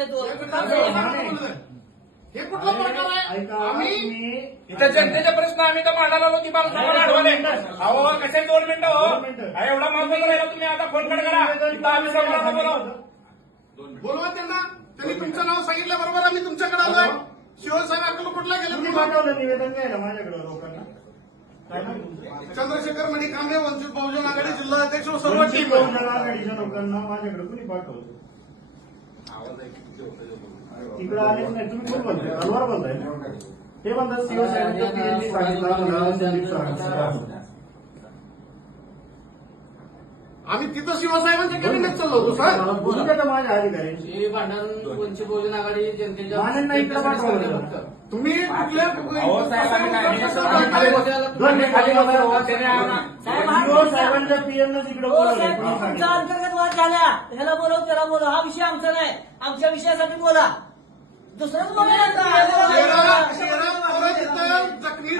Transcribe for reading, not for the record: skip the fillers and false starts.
येतो. हे कुठला प्रकार आहे? आम्ही इथं जनतेचे प्रश्न आम्ही तर मांडायला आलो ती बाबा अडवले. अहो कसे 2 मिनिटं हो एवढा महत्वाचा राहिला तुम्ही आता फोन कट करा. इथं आम्ही समोर बोलावं. बोलवा त्यांना. त्यांनी तुमचं नाव सांगितलं बरोबर आम्ही तुमच्याकडे आलोय. शिवसाहेब अक्कलकोटला गेले. तुम्ही पाठवलं निवेदन घ्यायला माझ्याकडे लोकांना. चंद्रशेखर मणी कांबळे वंचित बहुजन आघाडी जिल्हा अध्यक्ष व सर्व टीम. बहुजन आघाडीच्या लोकांना माझ्याकडे कुणी पाठवलं? तिकडे आलेच नाही. तुम्ही कोण बोलताय? तलवार बोलताय. ते म्हणतात शिवसाहेबांच्या पीएननी सांगितलं. आम्ही तिथं शिवसाहेबांच्या कॅबिनेट चाललो होतो सर. बोलू का माझ्या अधिकारी? हे भांडण वंचित बहुजन आघाडी जनतेच्या मान्यांना इकडे पाठवलं. तुम्ही कुठल्या शिवसाहेबांच्या पीएननं तिकडे हो बोलवलं. साहेब, कोणी तुमचा सांगितलं? अंतर्गत वाद झाला. ह्याला बोलव त्याला बोलव. हा विषय आमचा नाही. आमच्या विषयासाठी बोला. दुसरंच बोला. जखमी